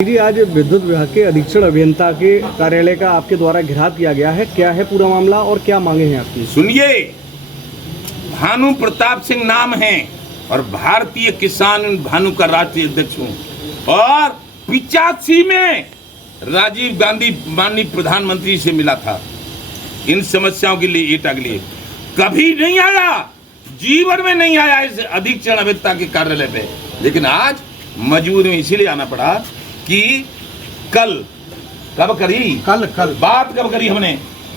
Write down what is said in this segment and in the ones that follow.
जी, आज विद्युत विभाग के अधीक्षण अभियंता के कार्यालय का आपके द्वारा घेराव किया गया है। क्या है पूरा मामला और क्या मांगे हैं आपकी? सुनिए, भानु प्रताप सिंह नाम है और भारतीय किसान भानु का राष्ट्रीय अध्यक्ष हूँ और 85 में राजीव गांधी माननीय प्रधानमंत्री से मिला था इन समस्याओं के लिए, एटा के लिए। कभी नहीं आया, जीवन में नहीं आया इस अधीक्षण अभियंता के कार्यालय पे, लेकिन आज मजबूरी में इसीलिए आना पड़ा कि कल बात कब करी हमने?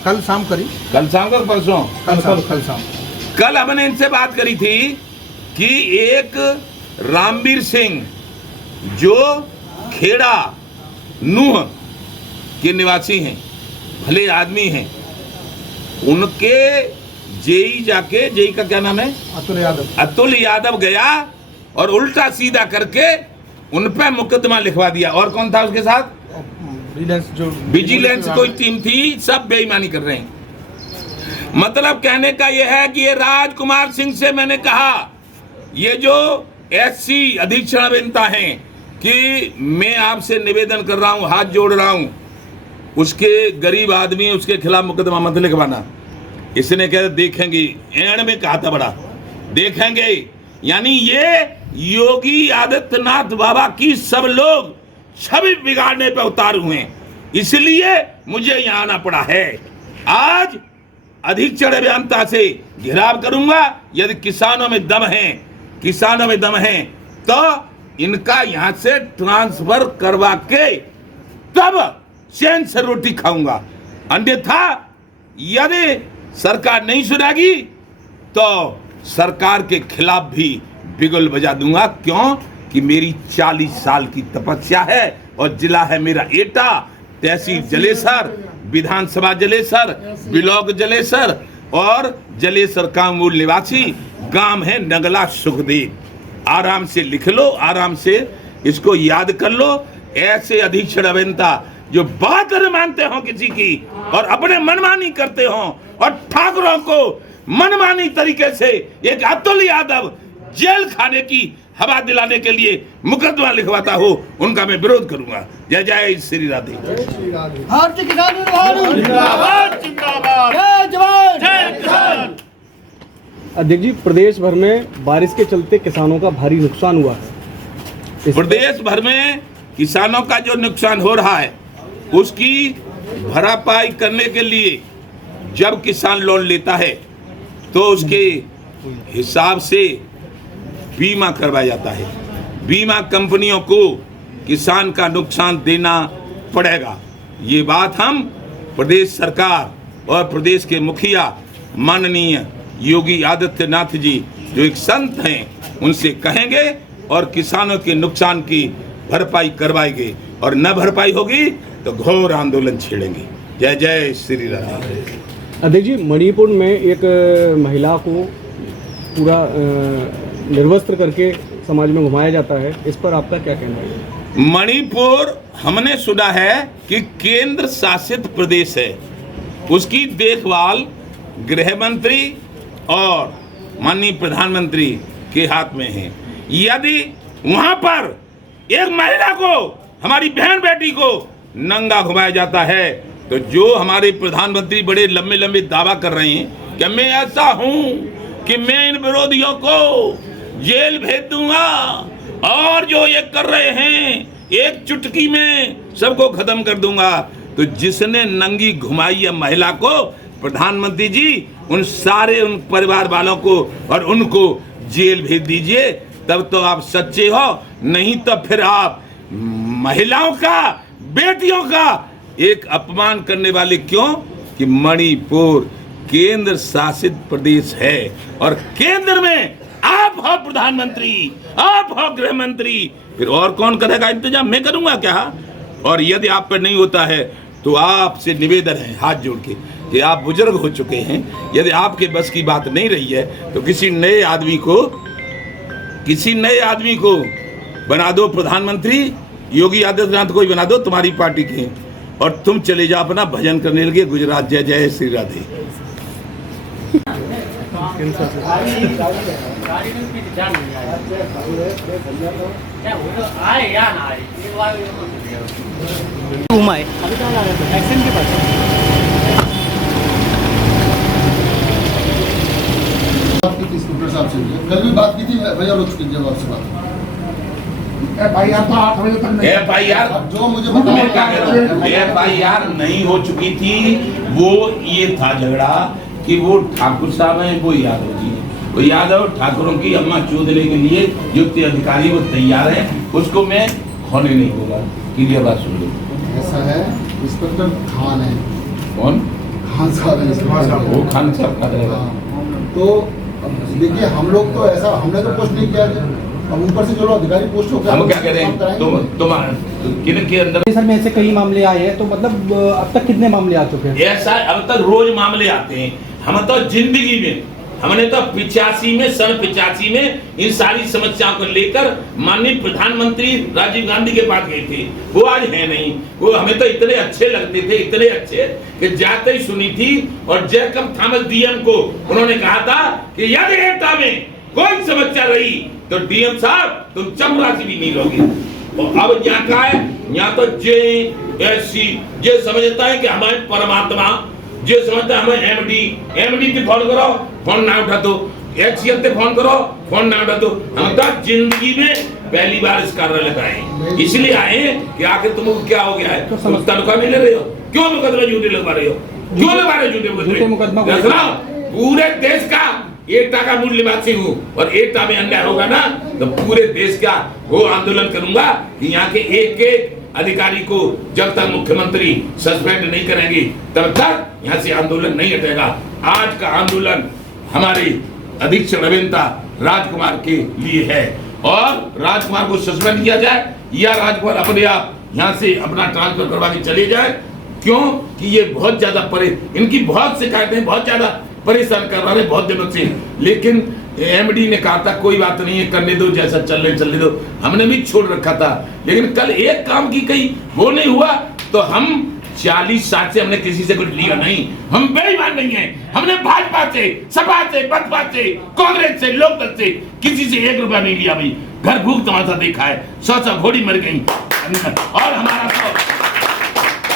कल शाम करी। कल शाम को परसों? कल शाम। कल हमने इनसे बात करी थी कि एक रामवीर सिंह जो खेड़ा नूह के निवासी हैं, भले आदमी हैं, उनके जेई जाके, जेई का क्या नाम है? अतुल यादव गया और उल्टा सीधा करके उन पे मुकदमा लिखवा दिया। और कौन था उसके साथ? विजिलेंस कोई टीम थी, सब बेईमानी कर रहे हैं। मतलब कहने का यह है कि ये राजकुमार सिंह से मैंने कहा, ये जो एससी अधीक्षण अभियंता हैं, कि मैं आपसे निवेदन कर रहा हूं, हाथ जोड़ रहा हूं, उसके गरीब आदमी उसके खिलाफ मुकदमा मत लिखवाना। इसने कहा देखेंगे, एंड में कहा था बड़ा देखेंगे। यानी ये योगी आदित्यनाथ बाबा की सब लोग छवि बिगाड़ने पर उतार हुए हैं, इसलिए मुझे यहाँ आना पड़ा है। आज अधीक्षण अभियंता से घेराव करूंगा। यदि किसानों में दम है तो इनका यहाँ से ट्रांसफर करवा के तब चैन से रोटी खाऊंगा। अन्यथा यदि सरकार नहीं सुनेगी तो सरकार के खिलाफ भी बिगुल बजा दूंगा। क्यों? कि मेरी 40 साल की तपस्या है और जिला है मेरा एटा, तहसील जलेसर, विधानसभा जलेसर, ब्लॉक जलेसर और जलेसर का मूल निवासी गांव है नगला सुखदेव। आराम से लिख लो, आराम से इसको याद कर लो। ऐसे अधीक्षण अभियंता जो बात न मानते हो किसी की और अपने मनमानी करते हो और ठाकुरों को मनमानी तरीके से एक अतुल यादव जेल खाने की हवा दिलाने के लिए मुकदमा लिखवाता हो, उनका मैं विरोध करूंगा। जय जय श्री राधे। भारतीय किसान जिंदाबाद, जिंदाबाद, जय जवान जय किसान। अध्यक्ष जी, प्रदेश भर में बारिश के चलते किसानों का भारी नुकसान हुआ है। प्रदेश भर में किसानों का जो नुकसान हो रहा है उसकी भरपाई करने के लिए जब किसान लोन लेता है तो उसके हिसाब से बीमा करवाया जाता है। बीमा कंपनियों को किसान का नुकसान देना पड़ेगा। ये बात हम प्रदेश सरकार और प्रदेश के मुखिया माननीय योगी आदित्यनाथ जी जो एक संत हैं उनसे कहेंगे और किसानों के नुकसान की भरपाई करवाएंगे और न भरपाई होगी तो घोर आंदोलन छेड़ेंगे। जय जय श्री राम। अध्यक्ष जी, मणिपुर में एक महिला को पूरा निर्वस्त्र करके समाज में घुमाया जाता है, इस पर आपका क्या कहना है? मणिपुर हमने सुना है कि केंद्र शासित प्रदेश है, उसकी देखभाल गृह मंत्री और माननीय प्रधानमंत्री के हाथ में है। यदि वहां पर एक महिला को, हमारी बहन बेटी को नंगा घुमाया जाता है तो जो हमारे प्रधानमंत्री बड़े लंबे लंबे दावा कर रहे हैं कि मैं ऐसा हूं कि मैं इन विरोधियों को जेल भेज दूंगा और जो ये कर रहे हैं एक चुटकी में सबको खत्म कर दूंगा, तो जिसने नंगी घुमाई है महिला को, प्रधानमंत्री जी उन सारे उन परिवार वालों को और उनको जेल भेज दीजिए, तब तो आप सच्चे हो। नहीं तो फिर आप महिलाओं का, बेटियों का एक अपमान करने वाले। क्यों? कि मणिपुर केंद्र शासित प्रदेश है और केंद्र में आप हो प्रधानमंत्री, आप हो गृह मंत्री, फिर और कौन करेगा इंतजाम? मैं करूंगा क्या? और यदि आप पर नहीं होता है तो आपसे निवेदन है हाथ जोड़ के कि आप बुजुर्ग हो चुके हैं, यदि आपके बस की बात नहीं रही है तो किसी नए आदमी को बना दो प्रधानमंत्री। योगी आदित्यनाथ को ही बना दो तुम्हारी पार्टी के, और तुम चले जाओ अपना भजन करने लगे गुजरात। जय जय श्री राधे। घुमा है अभी कहाँ जा रहे थे एक्शन के पास बात की थी स्कूटर साहब से कल भी बात की थी भैया रुक कीजिए आपसे बात FIR तो 8 बजे तक नहीं FIR जो मुझे मैं क्या कह रहा हूँ FIR नहीं हो चुकी थी। वो ये था झगड़ा कि वो ठाकुर साहब हैं, वो यादव जी हैं। वो यादव ठाकुरों की अम्मा चूत लेने के लिए युक्त अधिकारी वो तैयार है, उसको मैं होने नहीं दूंगा। क्लियर बात सुन लो। ऐसा है इंस्पेक्टर खान है। कौन? खान साहब है इंस्पेक्टर। वो खान साहब का रहेगा। हाँ, तो अब देखिए हम लोग तो ऐसा हमने तो पोस्ट नहीं किया है। अब ऊपर से चलो अधिकारी पोस्ट हो गया हम क्या कह रहे हैं तुम किन के अंदर सर में ऐसे कई मामले आए हैं तो मतलब अब तक कितने मामले आ चुके हैं ऐसा अब तक रोज मामले आते हैं। हम तो जिंदगी में हमने तो 85 में इन सारी समस्याओं को लेकर माननीय प्रधानमंत्री राजीव गांधी के पास गए थे। वो आज है नहीं। वो हमें तो इतने अच्छे लगते थे, इतने अच्छे कि जाते ही सुनी थी। और जैकब थॉमस डीएम को उन्होंने कहा था कि यदि एटा में कोई समस्या रही तो डीएम साहब तुम चपरासी भी नहीं लोगे। और अब यहाँ का है, यहाँ तो JSC ये समझता है कि हमारे परमात्मा, जो समझता है हमें एमडी पे फोन करो, फोन ना उठा तो HCL पे फोन करो, फोन ना उठा तो। हम तो जिंदगी में पहली बार इस कार्यालय पे आए, इसलिए आए कि आखिर तुमको क्या हो गया है, तुम तनख्वाह भी ले रहे हो, क्यों मुकदमा झूठे लगवा रहे हो, क्यों लगवा रहे हो झूठे मुकदमा? पूरे देश का एकता का मूल निवासी हूँ और एकता में अन्याय होगा ना तो पूरे देश का वो आंदोलन करूंगा कि यहाँ के एक अधिकारी को जब तक मुख्यमंत्री सस्पेंड नहीं करेंगे तब तक यहाँ से आंदोलन नहीं हटेगा। आज का आंदोलन हमारे अधीक्षक अभियंता राजकुमार के लिए है और राजकुमार को सस्पेंड किया जाए या राजकुमार अपने आप यहाँ से अपना ट्रांसफर करवा के चले जाए। क्यों कि ये बहुत ज्यादा इनकी बहुत शिकायतें बहुत ज्यादा परेशान कर रहे बहुत दिनों से। लेकिन एमडी ने कहा था कोई बात नहीं है, करने दो, जैसा चलने दो। हमने भी छोड़ रखा था, लेकिन कल एक काम की कहीं वो नहीं हुआ तो हम 40 साल से हमने किसी से कुछ लिया नहीं। हम बेईमान नहीं है। हमने भाजपा से, सपा से, बसपा से, कांग्रेस से, लोकदल से किसी से 1 रुपया नहीं लिया भाई। घर भूख तमाशा देखा है, 100 घोड़ी मर गई और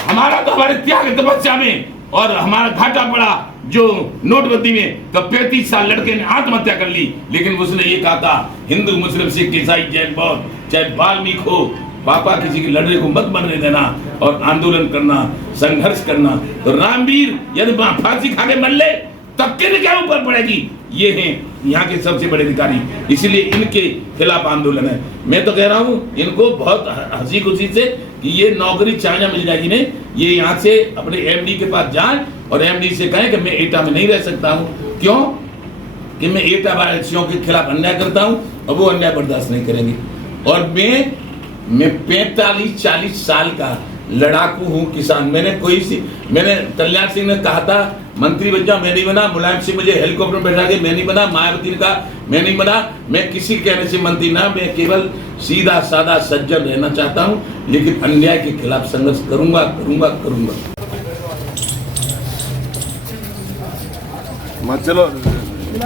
हमारा तो हमारे त्याग तपस्या में और हमारा घाटा पड़ा जो नोटबंदी में तो 35 साल लड़के ने आत्महत्या कर ली। लेकिन उसने ये कहा था हिंदू मुस्लिम सिख ईसाई जैन बौद्ध चाहे वाल्मीकि हो, पापा किसी के लड़ने को मत बनने देना और आंदोलन करना, संघर्ष करना। तो रामवीर यदि फांसी खा के मर ले तब किन क्या ऊपर पड़ेगी। ये हैं यहाँ के सबसे बड़े अधिकारी, इसलिए इनके खिलाफ आंदोलन है। मैं तो कह रहा हूँ इनको बहुत हंसी खुशी से कि ये नौकरी चाइना मिल जाएगी ने, ये यहाँ से अपने एमडी के पास जाएं और एमडी से कहें कि मैं एटा में नहीं रह सकता हूँ। क्यों कि मैं एटा वासियों के खिलाफ अन्याय करता हूँ और वो अन्याय बर्दाश्त नहीं करेंगे। और मैं 45-40 साल का लड़ाकू हूँ, किसान। मैंने कल्याण सिंह ने कहा था मंत्री बन जाओ, मैं नहीं बना। मुलायम सिंह मुझे हेलीकॉप्टर में बैठा के, मैं नहीं बना। मायावती ने कहा मैं नहीं बना। मैं किसी कहने से मंत्री ना, मैं केवल सीधा साधा सज्जन रहना चाहता हूँ, लेकिन अन्याय के खिलाफ संघर्ष करूंगा। चलो